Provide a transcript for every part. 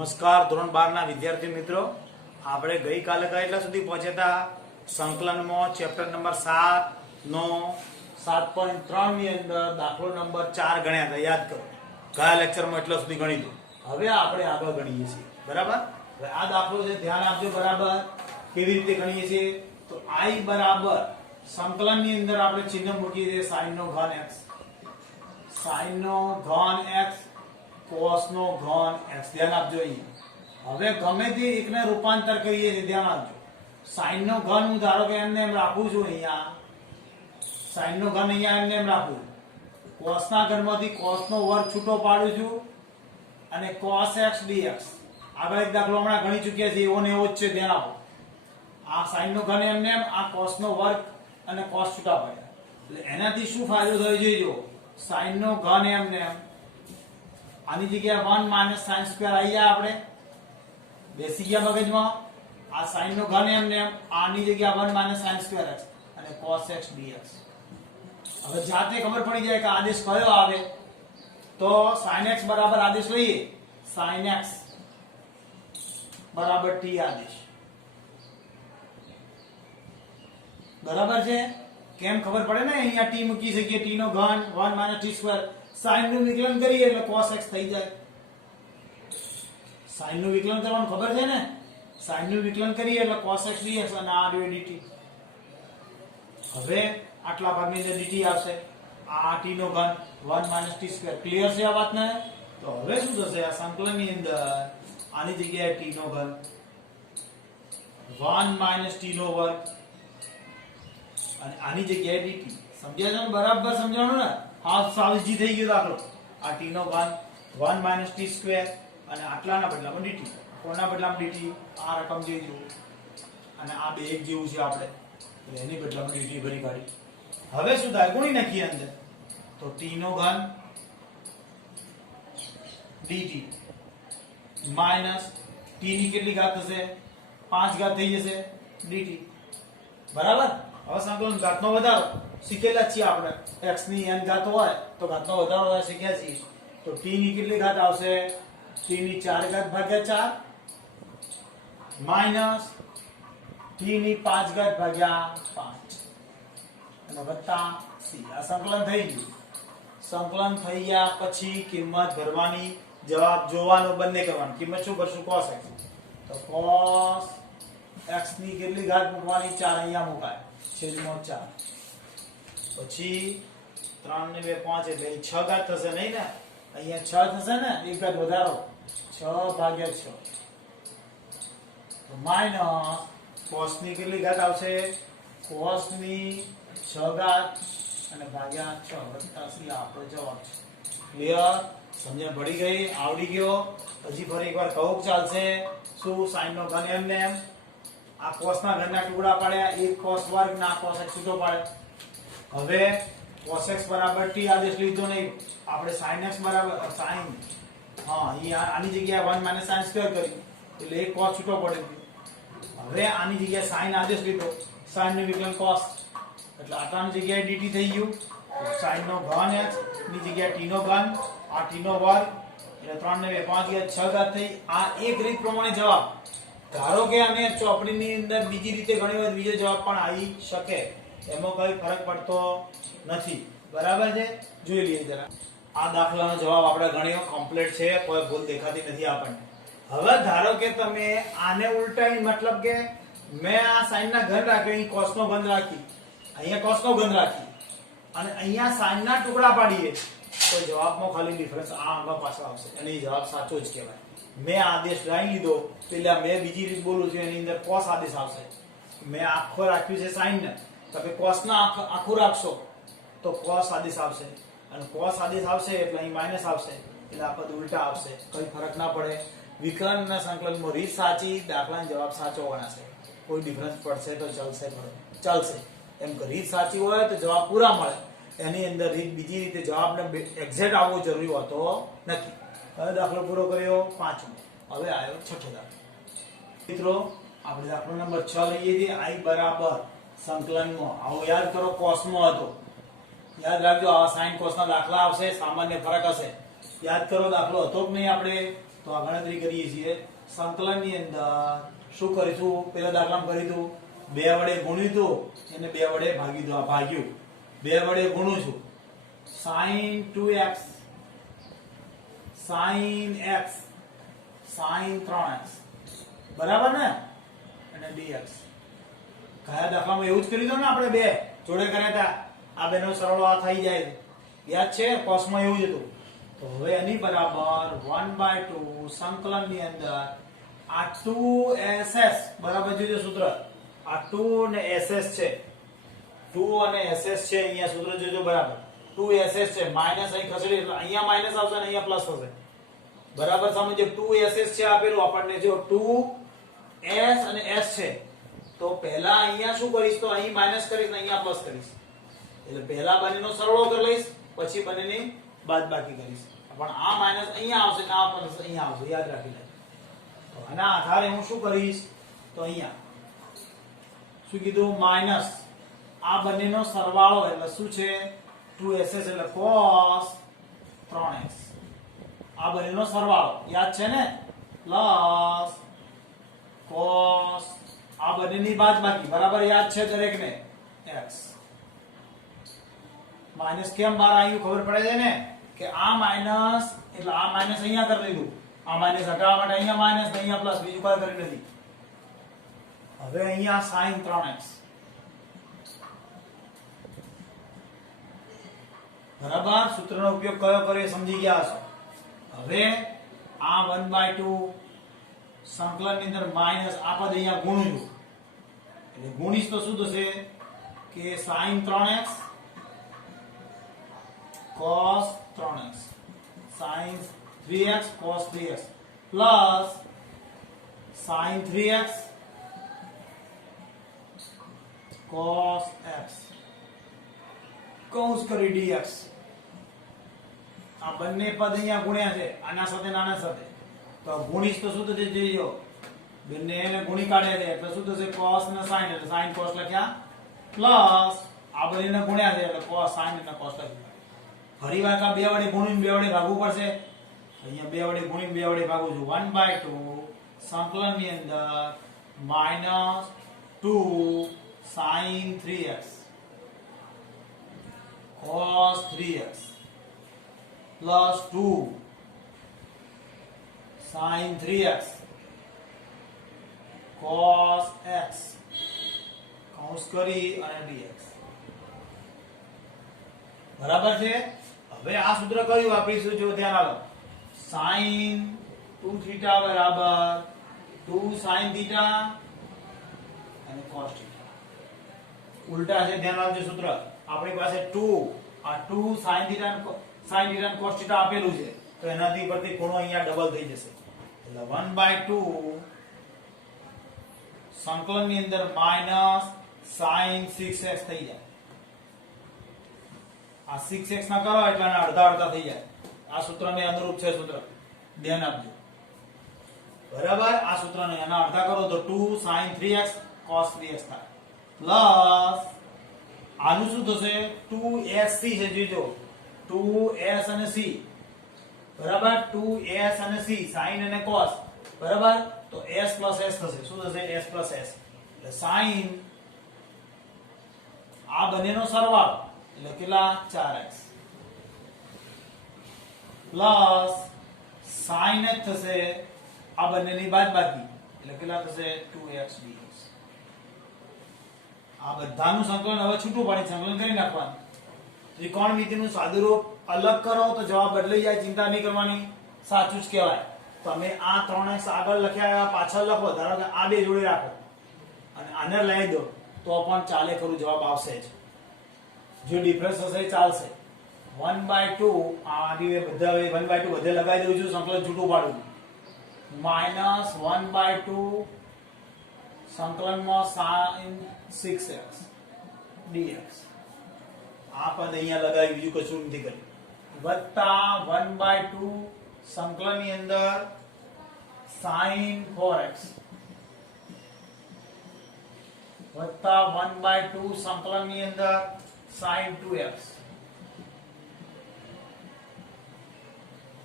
નમસ્કાર ધોરણ 12 ના વિદ્યાર્થી મિત્રો, આપણે ગઈકાલે કેટલા સુધી પહોંચ્યા હતા? સંકલનમાં ચેપ્ટર નંબર 7 નો 7.3 ની અંદર દાખલો નંબર 4 ગણ્યા હતા. યાદ કરો, ગયા લેક્ચરમાં એટલા સુધી ગણી દો. હવે આપણે આગળ ગણીએ છીએ. બરાબર? હવે આ દાખલો છે, ધ્યાન આપજો. બરાબર? કેવી રીતે ગણીએ છીએ? તો i બરાબર સંકલનની અંદર આપણે ચિહ્ન મૂકીએ છીએ sin નો ઘન x, sin નો ઘન x, cos નો ઘન x. ધ્યાન આપજો. અહીંયા હવે ગમે તે એકને રૂપાંતર કરીએ છીએ. ધ્યાન આપજો. sin નો ઘન હું ધારો કે એમને એમ રાખું છું. અહીંયા sin નો ઘન અહીંયા એમને એમ રાખું. cos ના ઘનમાંથી cos નો વર્ગ છૂટો પાડું છું અને cos x dx. આગળ એક દાખલો હમણાં ગણી ચૂક્યા છે, એવો ને એવો જ છે. ધ્યાન આપો. આ sin નો ઘન એમને એમ, આ cos નો વર્ગ અને cos છૂટા પડ્યા. એટલે એનાથી શું ફાયદો થયો જોઈજો. sin નો ઘન એમને એમ, આની જગ્યાએ 1 - sin સ્ક્વેર આવી જાય. આપણે બેસી ગયા મગજમાં. આ sin નો ઘન એમને એમ, આની જગ્યાએ 1 - sin સ્ક્વેર x અને cos x dx. હવે જાતે ખબર પડી જાય કે આદેશ કયો આવે. તો sin x બરાબર આદેશ લઈએ, sin x બરાબર t આદેશ. બરાબર છે? કેમ ખબર પડે ને? અહીંયા t મૂકી શકીએ. t નો ઘન 1 - t સ્ક્વેર. sin નું વિકલન કરીએ એટલે cos x થઈ જાય. sin નું વિકલન કરવાનું ખબર છે ને? sin નું વિકલન કરીએ એટલે cos x dx અને આ dt. હવે આટલા ભાગની અંદર dt આવશે. આ t નો ઘન 1 - t સ્ક્વેર. ક્લિયર છે આ વાત ને? તો હવે શું થશે? આ સંકલનની અંદર આની જગ્યાએ t નો ઘન 1 - t નો વર્ગ અને આની જગ્યાએ dt. સમજ્યા છો ને? બરાબર સમજાણું ને? હાફ સાવજી થઈ ગયો દાખલો. આ t નો ઘન 1 - t સ્ક્વેર અને આટલાના બદલામાં dt. કોના બદલામાં dt? આ રકમ જોઈજો. અને આ બે એક જેવું છે આપણે, એટલે એની બદલામાં dt ભરી કાઢી. હવે શું થાય? ગુણી નાખીએ અંદર. તો t નો ઘન dt માઈનસ t ની કેટલી ઘાત થશે? 5 ઘાત થઈ જશે dt. બરાબર? હવે સંકલન ઘાતનો વધારો શીખેલા છીએ આપણે. x ની n ઘાત હોય તો ઘાતનો વધારો હોય, શીખ્યા છીએ. તો t ની કેટલી ઘાત આવશે? t ની 4 ઘાત ભાગ્યા 4 માઈનસ t ની 5 ઘાત ભાગ્યા 5 અને વત્તા c. આ સંકલન થઈ ગયું. સંકલન થઈ ગયા પછી કિંમત ભરવાની, જવાબ જોવાનો, બંને કરવાનું. કિંમત શું ભરશું? cos x. તો cos x ની કેટલી ઘાત મૂકવાની? 4 અહીંયા મુકાય. છેદમાં 4. પછી 3 ને 2 5 એટલે 6 ઘાત થશે નહીં ને? અહીંયા 6 થશે ને? એક ઘાત વધારો 6 ભાગ્યા 6. તો માઈનસ cos ની કેટલી ઘાત આવશે? cos ની 6 ઘાત અને ભાગ્યા 6 વત્તા c. આપણો જવાબ છે. ક્લિયર? સમજણ પડી ગઈ? આવડી ગયો? હજી ફરી એકવાર કહું ચાલશે? શું? sin નો ઘન એમને એમ, આ cos ના ઘનના ટુકડા પાડ્યા, એક cos વર્ગ ના cos x છૂટો પાડે. હવે cos x બરાબર t આદેશ લીધો નહીં, આપણે sin x બરાબર sin, અહીંયા આની જગ્યાએ 1 - sin સ્ક્વેર કર્યું એટલે એક cos છૂટો પડે. હવે આની જગ્યાએ sin આદેશ લીધો, sin નું વિકલન cos એટલે આટલાની જગ્યાએ dt થઈ ગયું. sin નો ઘન x ની જગ્યાએ t નો ઘન, આ t નો વર્ગ એટલે 3 ને 2 5 ગયા 6 ઘાત થઈ. આ એક રીત પ્રમાણે જવાબ. ધારો કે અમે ચોપડીની અંદર બીજી રીતે ઘણી વાર બીજો જવાબ પણ આવી શકે, એમાં કઈ ફરક પડતો નથી. બરાબર છે? જોઈ લઈએ જરા. આ દાખલાનો જવાબ આપણે ગણ્યો, કમ્પ્લીટ છે, કોઈ ભૂલ દેખાતી નથી આપણને. હવે ધારો કે તમે આને ઉલટાઈ, મતલબ કે મેં આ sin ના ઘન રાખ્યો, અહીં cos નો ઘન રાખી, અહીંયા cos નો ઘન રાખી અને અહીંયા sin ના ટુકડા પાડીએ તો જવાબમાં ખાલી ડિફરન્સ આ અંગા પાછળ આવશે અને એ જવાબ સાચો જ કહેવાય. મેં આદેશ લઈ લીધો એટલે મેં બીજી રીત બોલું છું, એની અંદર cos આદેશ આવશે. મેં આખો રાખ્યું છે sin ને, તો કે cos ના આખું રાખશો તો cos આદેશ આવશે અને cos આદેશ આવશે એટલે અહીં માઈનસ આવશે એટલે આ પદ ઉલટા આવશે. કઈ ફરક ના પડે. વિકલન અને સંકલનમાં રીત સાચી, દાખલાનો જવાબ સાચો ગણાશે. કોઈ ડિફરન્સ પડશે તો ચાલશે. એમ કે રીત સાચી હોય તો જવાબ પૂરા મળે, એની અંદર રીત બીજી રીતે જવાબને એક્ઝેક્ટ આવવો જરૂરી હોતો નથી. હવે દાખલો પૂરો કર્યો, 5મો. હવે આવ્યો 6થો દાખલો. મિત્રો આપણે દાખલો નંબર 6 લઈએ છીએ. i બરાબર સંકલનમાં, આવો યાદ કરો, cos માં હતો. યાદ રાખજો, આ sin cos ના દાખલા આવશે, સામાન્ય ફરક હશે. યાદ કરો દાખલો હતો કે નહીં આપણે તો આ ગણતરી કરીએ છીએ સંકલનની અંદર શું કરીશું પેલા દાખલામાં કર્યું હતું 2 વડે ગુણ્યું હતું એને 2 વડે ભાગ્યું હતું આ ભાગ્યું 2 વડે ગુણું છું sin 2x sin x sin 3x બરાબર ને અને dx કયા દાખલામાં એવું જ કર્યું હતું ને આપણે બે જોડે કર્યા હતા આ બેનો સરવાળો આ થઈ જાય યાદ છે કોસમાં એવું જ હતું તો હવે એની બરાબર 1/2 સંકલનની અંદર આ 2ss બરાબર જોજો સૂત્ર આ 2 ને ss છે 2 અને ss છે અહીંયા સૂત્ર જોજો બરાબર 2ss છે માઈનસ અહીં ખસેડી એટલે અહીંયા માઈનસ આવશે અને અહીંયા પ્લસ થશે બરાબર સમજો 2ss છે આપેલું આપણને જો 2s અને s છે તો પહેલા અહીંયા શું કરીશ તો અહીં માઈનસ કરીશ ને અહીંયા પ્લસ કરીશ એટલે પહેલા બંનેનો સરવાળો કરી લઈશ પછી બંનેની બાદબાકી કરીશ પણ આ માઈનસ અહીંયા આવશે ને આ પ્લસ અહીંયા આવશે યાદ રાખી લેજો તો આના આધારે હું શું કરીશ તો અહીંયા શું કીધું માઈનસ આ બંનેનો સરવાળો એટલે શું છે 2ss એટલે cos 3x આ બંનેનો સરવાળો યાદ છે ને પ્લસ cos આ બંનેની બાદબાકી બરાબર યાદ છે દરેકને x માઈનસ કેમ બહાર આવ્યું ખબર પડે છે ને કે આ માઈનસ એટલે આ માઈનસ અહીંયા કરી દીધું આ માઈનસ હટાવવા માટે અહીંયા માઈનસ ને અહીંયા પ્લસ બીજું કોઈ કરી નથી હવે અહીંયા sin 3x બરાબર સૂત્રનો ઉપયોગ કયો કર્યો સમજી ગયા હશો હવે આ 1/2 સંકલનની અંદર માઈનસ આ પદ અહીંયા ગુણ્યું એટલે ગુણીશ તો શું થશે કે sin 3x cos 3x sin 3x cos 3x plus sin 3x cos x કૌંસ કરી dx આ બંને પદ અહીંયા ગુણ્યા છે આના સાથે નાના સાથે તો ગુણીશ તો શું થશે જોજો બંનેને ગુણી કાઢે છે એટલે શું થશે cos અને sin એટલે sin cos લખ્યા પ્લસ આ બંનેને ગુણ્યા છે એટલે cos sin અને cos લખ્યા ફરીવાર કા 2 વડે ગુણીને 2 વડે ભાગવું પડશે અહીંયા 2 વડે ગુણીને 2 વડે ભાગું છું 1/2 સંકલનની અંદર -2 sin 3x cos 3x plus 2 sin 3x cos x કૌંસ કરી અને dx બરાબર છે હવે આ સૂત્ર કયું વાપરીશું જો ધ્યાન આપો sin 2θ બરાબર 2 sin θ અને cos θ ઉલટા છે ધ્યાન આપજો સૂત્ર આપણી પાસે 2 આ 2 sin θ અને cos θ આપેલું છે તો એનાથી પરથી ખૂણો અહીંયા ડબલ થઈ જશે એટલે 1/2 સંકલનની અંદર માઈનસ sin 6x થઈ જાય આ 6x ના કરો એટલે અડધા અડધા થઈ જાય આ સૂત્રને અનુરૂપ છે સૂત્ર ધ્યાન આપજો બરાબર આ સૂત્રને એના અડધા કરો તો 2 sin 3x cos 3x થાય પ્લસ આનું શું થશે 2sc છે જોજો 2s અને c બરાબર 2s અને c sin અને cos બરાબર તો s s થશે શું થશે s s એટલે sin આ બંનેનો સરવાળો એટલે કેટલા 4x પ્લસ sin જ થશે આ બંનેની બાદબાકી એટલે કેટલા થશે 2x dx આ બધાનું સંકલન હવે છૂટું પડે સંકલન કરી નાખવાનું ત્રિકોણમિતિનું સાદુરૂપ અલગ કરો તો જવાબ બદલાઈ જાય ચિંતા નહીં કરવાની સાચું જ કહેવાય તમે આ 3x આગળ લખ્યા પાછળ લખો ધારો કે આ બે જોડે રાખો અને આને લઈ દો તો પણ ચાલે ખરું જવાબ આવશે જ જો ડિફરન્સ હશે ચાલશે 1/2 આ બે બધા 1/2 બધે લગાવી દઉં છું સંકલન છૂટું પાડું -1/2 સંકલનમાં sin 6x dx આ પદ અહીંયા લગાવી બીજું કશું નથી કર્યું વત્તા 1/2 સંકલનની અંદર sin 4x વત્તા 1/2 સંકલનની અંદર sin 2x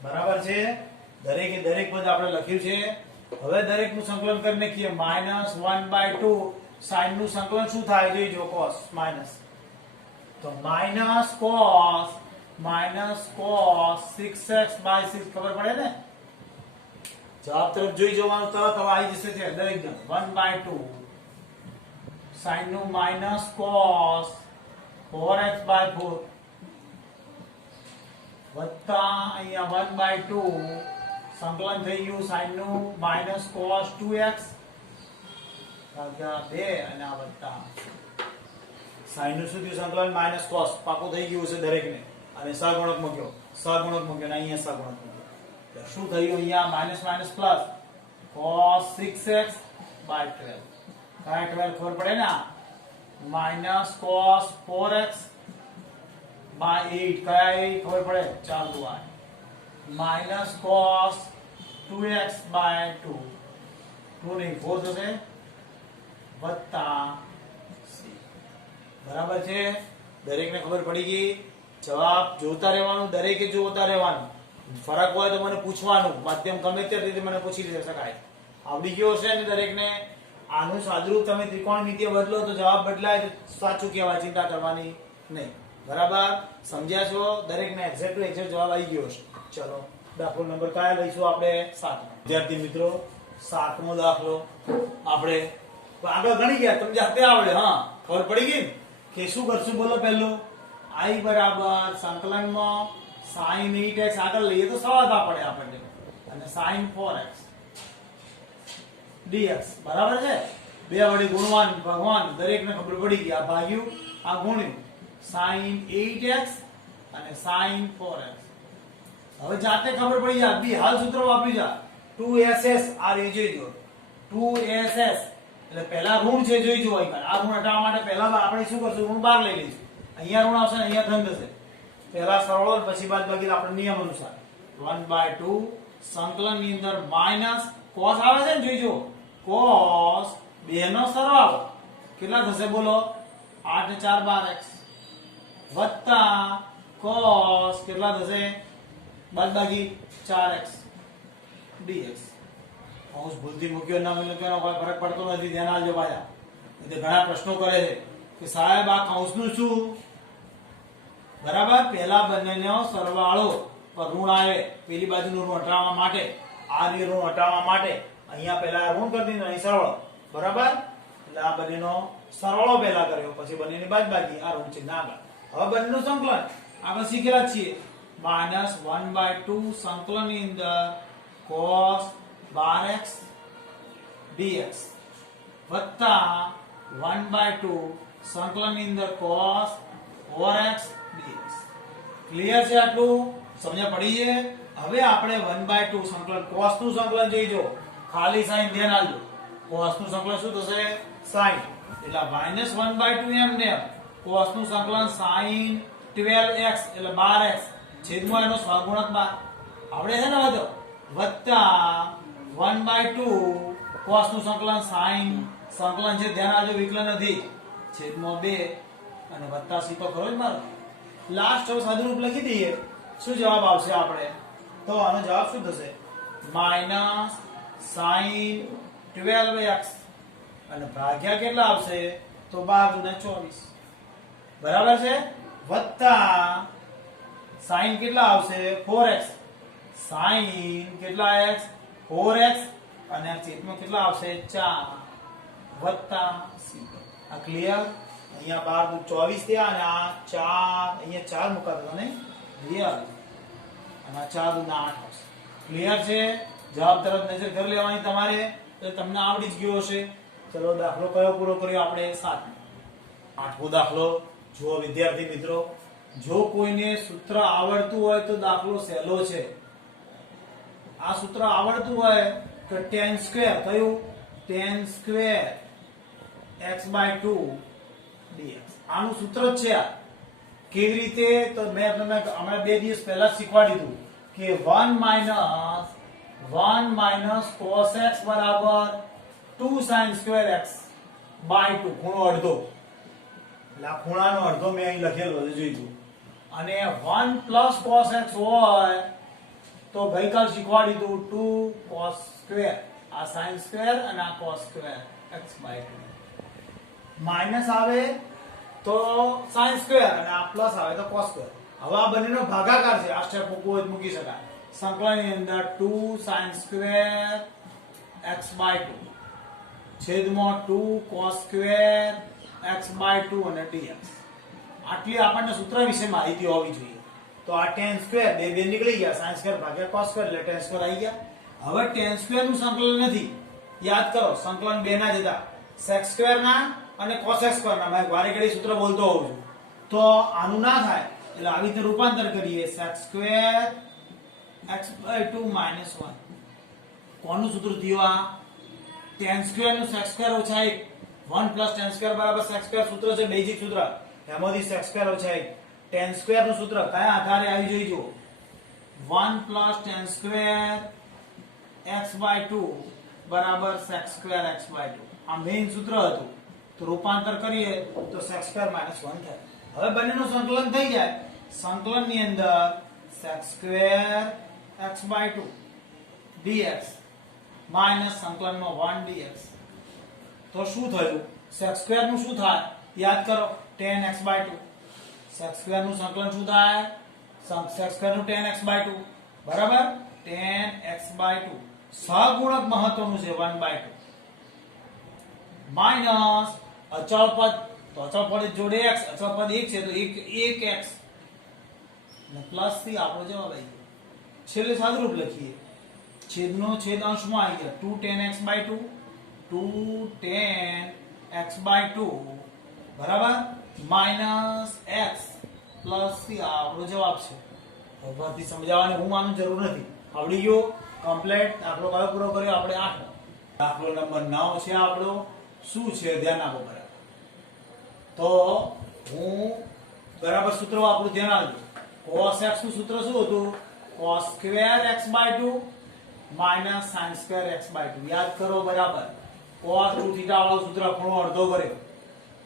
બરાબર છે દરેકે દરેક પદ આપણે લખ્યું છે. હવે દરેકનું સંકલન કરી નાખીએ. -1/2 sin નું સંકલન શું થાય જોઈજો. cos માઈનસ તો -cos 6x/6 ખબર પડે ને. જવાબ તરફ જોઈ જવાનું તરત હવે આવી જશે છે દરેક જણ. 1/2 sin નું -cos 4x/4 વત્તા અહીંયા 1/2 સંકલન થઈ ગયું sin નું -cos 2x ભાગ્યા 2 અને આ વત્તા sin નું શું થયું સંકલન -cos પાકું થઈ ગયું છે દરેકને. અને સહગુણક મૂક્યો અને અહીંયા સહગુણક મૂક્યો. તો શું થયું અહીંયા minus minus plus cos 6x/12 કયા 12 ખબર પડે ને. -cos 4x/8 કયા 8 ખબર પડે 4 દુ 8 -cos 2x/2 2 નહીં 4 થશે વત્તા c. બરાબર છે. દરેકને ખબર પડી ગઈ. જવાબ જોતા રહેવાનું. દરેકે જોતા રહેવાનું. ફરક હોય તો મને પૂછવાનું. માધ્યમ ગમે તે રીતે મને પૂછી શકાય. આવડી ગયો છે ને દરેકને. આનું સાદુરૂપ તમે ત્રિકોણમિતિય બદલો તો જવાબ બદલાય. સાચું કહેવાય. ચિંતા કરવાની નહીં. બરાબર સમજ્યા છો. દરેકને એક્ઝેક્ટ એક્ઝેક્ટ જવાબ આવી ગયો છે. ચલો દાખલો નંબર કયા લઈશું આપણે 7. વિદ્યાર્થી મિત્રો 7મો દાખલો આપણે આગળ ગણી ગયા. તમને જાતે આવડે. હા ખબર પડી ગઈ કે શું કરશું બોલો. પહેલું I બરાબર સંકલનમાં sin 8x આગળ લઈએ તો સવાતા પડે આપણને. અને sin 4x dx બરાબર છે. બે વડે ગુણવાન ભગવાન દરેકને ખબર પડી ગઈ. આ ભાગ્યું આ ગુણ્યું sin 8x અને sin 4x. હવે જાતે ખબર પડી જાય. બી હાલ સૂત્ર વાપરી જા. 2ss આ રહી જોઈજો. 2ss એટલે પહેલા ઋણ છે જોઈજો. આ ઋણ હટાવવા માટે પહેલા આપણે શું કરશું ઋણ બહાર લઈ લઈશું. અહીંયા ઋણ આવશે અહીંયા ધન થશે. પહેલા સરળો પછી બાદબાકી આપણે નિયમ અનુસાર 1/2 સંકલન ની અંદર માઈનસ cos આવે છે ને જોઈજો. cos 2 નો સરવાળો કેટલા થશે બોલો 8 ને 4 12x વત્તા cos કેટલા થશે બાદબાકી 4x dx. કૌંસ ભૂલથી મૂક્યો ના મૂક્યો કોઈ ફરક પડતો નથી. ધ્યાન આપજો પાછા. એટલે ઘણા પ્રશ્નો કરે છે કે સાહેબ આ કૌંસનું શું. બરાબર પહેલા બંનેનો સરવાળો પર ઋણ આવે. પેલી બાજુનું ઋણ હટાવવા માટે આ ઋણ હટાવવા માટે અહીંયા પહેલા ઋણ કરી દીધું અહીં સરવાળો. બરાબર એટલે આ બંનેનો સરવાળો પહેલા કર્યો પછી બંનેની બાદબાકી આ ઋણ ચિહ્ન આગળ. હવે બંનેનું સંકલન આપણે શીખેલા છીએ. -1/2 સંકલન ની અંદર cos 12x dx વત્તા 1/2 સંકલન ની અંદર cos 4x dx. ક્લિયર છે આટલું. સમજ પડી છે. હવે આપણે 1/2 સંકલન cos નું સંકલન જોઈજો. ખાલી sin ધ્યાન આપજો. cos નું સંકલન શું થશે sin એટલે -1/2 એમ ને cos નું સંકલન sin 12x એટલે 12x છેદમાં એનો સહગુણક 12 આવડે છે ને બધો વત્તા 1/2 cos નું સંકલન sin સંકલન છે ધ્યાન આપજો વિકલન નથી છેદમાં 2 અને વત્તા c તો ખરો જ મારો. લાસ્ટ હવે સાદું રૂપ લખી દઈએ. શું જવાબ આવશે આપણે તો આનો જવાબ શું થશે -sin 12x અને ભાગ્યા કેટલા આવશે તો 12 × 24 બરાબર છે વત્તા sin કેટલા આવશે 4x sin કેટલા x 4x અને છેદમાં કેટલા આવશે 4 વત્તા c. આ ક્લિયર. અહીંયા 12 × 24 થયા અને આ 4 અહીંયા 4 મુકાતો ને ક્લિયર અને આ 4 × 8 આવશે. ક્લિયર છે. જવાબ તરફ નજર કરી લેવાની તમારે તો તમને આવડી જ ગયો હશે. ચલો દાખલો કયો પૂરો કર્યો આપણે 7મો. 8મો દાખલો જુઓ વિદ્યાર્થી મિત્રો. જો કોઈને સૂત્ર આવડતું હોય તો દાખલો સહેલો છે. આ સૂત્ર આવડતું હોય તો tan² કયું tan² x/2 dx આનું સૂત્ર જ છે. આ કેવી રીતે તો મેં તમને હમણાં 2 દિવસ પહેલા શીખવાડી દીધું કે 1 - cos x બરાબર 2 sin² x/2 ખૂણો અડધો. એટલે આ ખૂણાનો અડધો મેં અહીં લખેલો છે જોઈજો. અને 1 + cos x હોય તો ગઈકાલ શીખવાડ્યું હતું 2 cos સ્ક્વેર, આ sin સ્ક્વેર અને આ cos સ્ક્વેર x/2 માઈનસ આવે તો sin સ્ક્વેર અને આ પ્લસ આવે તો cos સ્ક્વેર. હવે આ બંનેનો ભાગાકાર છે, આ સ્ટેપ મૂકી શકાય. સંકલનની અંદર 2 sin સ્ક્વેર x/2 છેદમાં 2 cos સ્ક્વેર x/2 અને dx. આટલી આપણને સૂત્ર વિશે માહિતી હોવી જોઈએ. તો આ tan સ્ક્વેર બે નીકળી ગયા, sin સ્ક્વેર ભાગ્યા cos સ્ક્વેર એટલે tan સ્ક્વેર આવી ગયા. હવે tan સ્ક્વેર નું સંકલન નથી, યાદ કરો સંકલન બે ના જ હતા, sec સ્ક્વેર ના અને cos સ્ક્વેર ના. મેં વારે ઘડી સૂત્ર બોલતો હોઉં છું તો આનું ના થાય એટલે આવી રીતે રૂપાંતર કરીએ, sec સ્ક્વેર x/2 - 1. કોનું સૂત્ર થયું આ? tan સ્ક્વેર નું sec સ્ક્વેર ઓછા 1 1 tan સ્ક્વેર બરાબર sec સ્ક્વેર સૂત્ર છે, બેઝિક સૂત્ર. એમાંથી sec સ્ક્વેર ઓછા 1 tan સ્ક્વેર નું સૂત્ર કયા આધારે આવી જોઈએ જુઓ, 1 tan સ્ક્વેર x/2 બરાબર sec સ્ક્વેર x/2. આ મેઈન સૂત્ર હતું. તો રૂપાંતર કરીએ તો sec સ્ક્વેર - 1 થાય. હવે બંનેનું સંકલન થઈ જાય. સંકલનની અંદર sec square x/2 dx minus સંકલનમાં 1 dx. તો શું થયું? sec સ્ક્વેર નું શું થાય યાદ કરો, tan x/2. sec સ્ક્વેર નું સંકલન શું થાય? sec સ્ક્વેર નું tan x/2 બરાબર tan x/2. સહગુણક મહત્વનું છે 1/2 માઈનસ અચળ પદ, તો અચળ પદ જોડે x, અચળ પદ 1 છે તો 1x અને પ્લસ થી આપણો જવાબ આવી ગયો. છેલ્લે સાદુરૂપ લખીએ, છેદનો છેદ અંશમાં આવી ગયા, 2 tan x/2 2 tan x/2 બરાબર માઈનસ x પ્લસ થી આપણો જવાબ છે. ઉપરથી સમજાવવાની હું માનું જરૂર નથી, આવડી ગયો કમ્પ્લીટ. દાખલો કયો પૂરો કર્યો આપણે? 8. દાખલો નંબર 9 છે આપણો. શું છે ધ્યાન આપો બરાબર. તો હું બરાબર સૂત્ર વાપરું, ધ્યાન આપજો. cos x નું સૂત્ર શું હતું? cos square x/2 minus sin square x/2. યાદ કરો બરાબર. cos 2 થીટા વાળું સૂત્ર ખૂણો અડધો કર્યો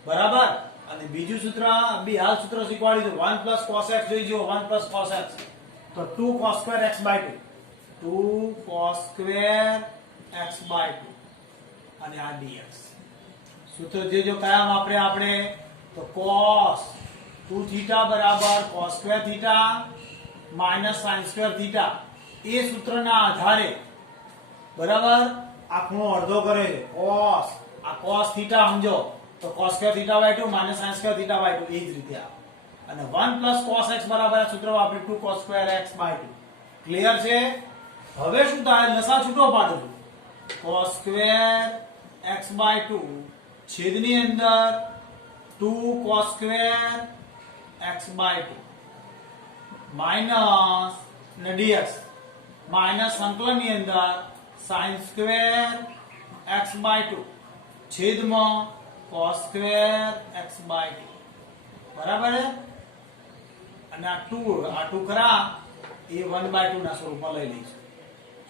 બરાબર. અને બીજું સૂત્ર બી હાલ સૂત્ર શીખવાડી દીધું, 1 cos x જોઈ જો, 1 cos x તો 2 cos square x/2 2 cos square x/2 અને આ dx. સૂત્ર જો કયા વાપર્યા આપણે? તો cos 2 થીટા બરાબર cos square theta minus sin square theta. એ સૂત્રના આધારે બરાબર આ ખૂણો અડધો કરે છે. cos આ cos થીટા સમજો તો cos square theta minus sin square theta એ જ રીતે આ. અને 1 cos x બરાબર આ સૂત્ર વાપરી 2 cos સ્ક્વેર x/2. ક્લિયર છે? હવે શું થાય? લસા છૂટો પાડું છું. cos સ્ક્વેર x/2 છેદની અંદર 2 cos સ્ક્વેર x/2 માઈનસ ને dx માઈનસ સંકલનની અંદર sin સ્ક્વેર x/2 છેદમાં cos સ્ક્વેર x/2 બરાબર છે. અને આ 2 ખરા એ 1/2 ના સ્વરૂપમાં લઈ લઈશું.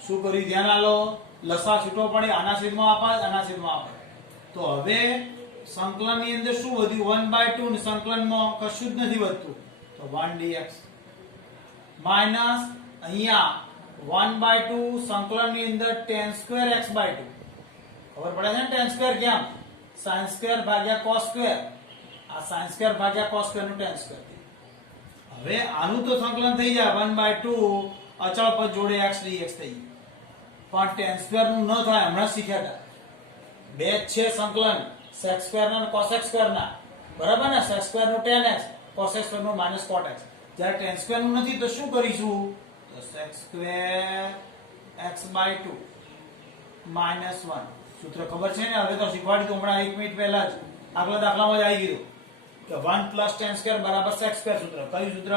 શું કર્યું ધ્યાન આલો, લસા છૂટો પડે, આના છેદમાં આપાય, આના છેદમાં આપાય. તો હવે સંકલનની અંદર શું વધ્યું? 1/2 ને સંકલનમાં કશું જ નથી વધતું તો 1 dx માઈનસ અહીંયા 1/2 સંકલનની અંદર tan સ્ક્વેર x/2. ખબર પડે છે ને tan સ્ક્વેર કેમ? sin સ્ક્વેર ભાગ્યા cos સ્ક્વેર. આ sin સ્ક્વેર ભાગ્યા cos સ્ક્વેર નું tan સ્ક્વેર. હવે આનું તો સંકલન થઈ જાય 1/2 અચળ પદ જોડે x dx થઈ ગયું. પણ tan સ્ક્વેર નું ન થાય, હમણાં શીખ્યા હતા. બે છે સંકલન sec સ્ક્વેર ના અને cos સ્ક્વેર ના બરાબર ને. sec સ્ક્વેર નું tan x, cos સ્ક્વેર નું માઈનસ cot x. જ્યારે tan સ્ક્વેર નું નથી તો શું કરીશું? તો sec સ્ક્વેર x/2 માઈનસ 1. સૂત્ર ખબર છે ને? હવે તો શીખવાડી તો હમણાં 1 મિનિટ પહેલા જ આગલા દાખલામાં જ આવી ગયું કે 1 tan સ્ક્વેર બરાબર sec સ્ક્વેર. સૂત્ર કયું સૂત્ર?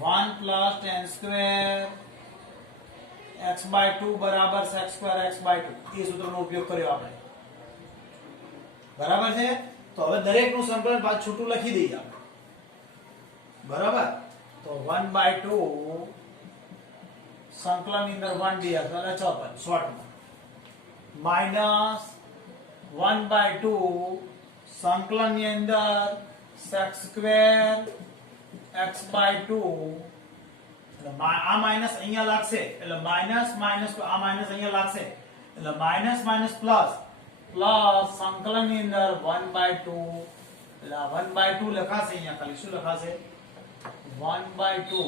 1 tan સ્ક્વેર x/2 બરાબર sec સ્ક્વેર x/2. એ સૂત્રનો ઉપયોગ કર્યો આપણે બરાબર છે. તો હવે દરેકનું સંકલન પાછું છૂટું લખી દઈએ આપણે બરાબર. તો 1/2 સંકલનની અંદર 1 dx એટલે ચોપન શોર્ટમાં માઈનસ 1/2 સંકલનની અંદર sec સ્ક્વેર x/2 એટલે આ માઈનસ અહીંયા લાગશે એટલે માઈનસ માઈનસ આ માઈનસ અહીંયા લાગશે એટલે માઈનસ માઈનસ પ્લસ પ્લસ સંકલન ની અંદર 1/2 એટલે 1/2 લખાશે અહીંયા ખાલી શું લખાશે 1/2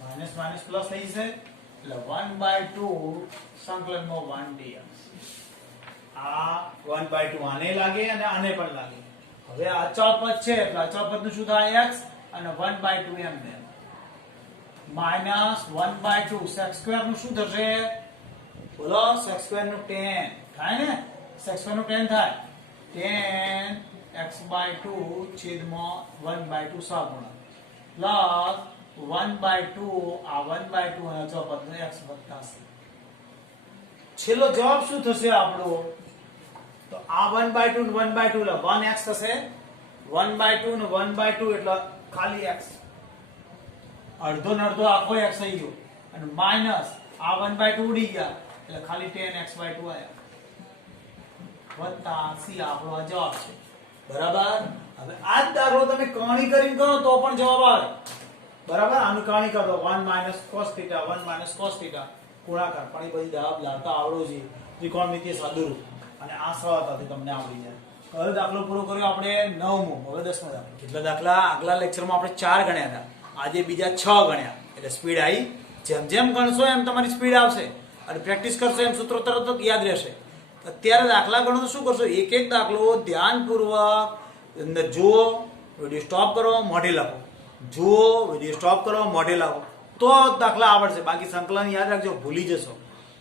માઈનસ માઈનસ પ્લસ થઈ જશે એટલે 1/2 સંકલનમાં 1dx આ 1/2 આને લાગે અને આને પણ લાગે હવે અચળ પદ છે એટલે અચળ પદ નું શું થાય x અને 1/2 એમ ને માઈનસ 1/2 sec સ્ક્વેર નું શું થશે બોલો sec સ્ક્વેર નું tan થાય ને sec સ્ક્વેર નું tan થાય tan x/2 છેદમાં 1/2 સહગુણક પ્લસ 1/2 આ 1/2 અને અચળ પદ નો x વત્તા c છેલ્લો જવાબ શું થશે આપણો તો આ 1/2 ને 1/2 એટલે 1x થશે 1/2 ને 1/2 એટલે ખાલી x અડધો ને અડધો આખો x થઈ ગયો અને માઈનસ આ 1/2 ઉડી ગયા એટલે ખાલી 10x/2 આયા વત્તા c આપણો આ જવાબ છે બરાબર હવે આ જ દાખલો તમે કણી કરીને કરો તો પણ જવાબ આવે બરાબર આનું કણી કરો 1 cos θ 1 cos θ ગુણાકાર પણ એ બધી જવાબ લાવતા આવડો છે ત્રિકોણમિતિય સાદુરૂપ અને આ સરળતાથી તમને આવડી જાય કયો દાખલો પૂરો કર્યો આપણે 9મો હવે 10મો દાખલો કેટલા દાખલા આગલા લેક્ચરમાં આપણે 4 ગણ્યા હતા આજે બીજા 6 ગણ્યા એટલે સ્પીડ આવી જેમ જેમ ગણશો એમ તમારી સ્પીડ આવશે અને પ્રેક્ટિસ કરશો એમ સૂત્રો તરત જ યાદ રહેશે અત્યારે દાખલા ગણો તો શું કરશો એક એક દાખલો ધ્યાનપૂર્વક જુઓ વિડિયો સ્ટોપ કરો મોઢે લખો જુઓ વિડિયો સ્ટોપ કરો મોઢે લખો તો દાખલા આવડશે બાકી સંકલન યાદ રાખજો ભૂલી જશો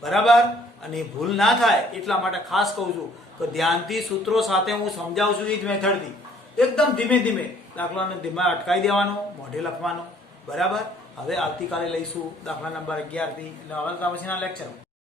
બરાબર અને ભૂલ ના થાય એટલા માટે ખાસ કહું છું કે ધ્યાનથી સૂત્રો સાથે હું સમજાવું છું એ જ મેથડથી એકદમ ધીમે ધીમે દાખલાને ધીમે અટકાઈ દેવાનો મોઢે લખવાનો બરાબર હવે આવતીકાલે લઈશું દાખલા નંબર 11 થી એટલે હવે પછીના લેક્ચર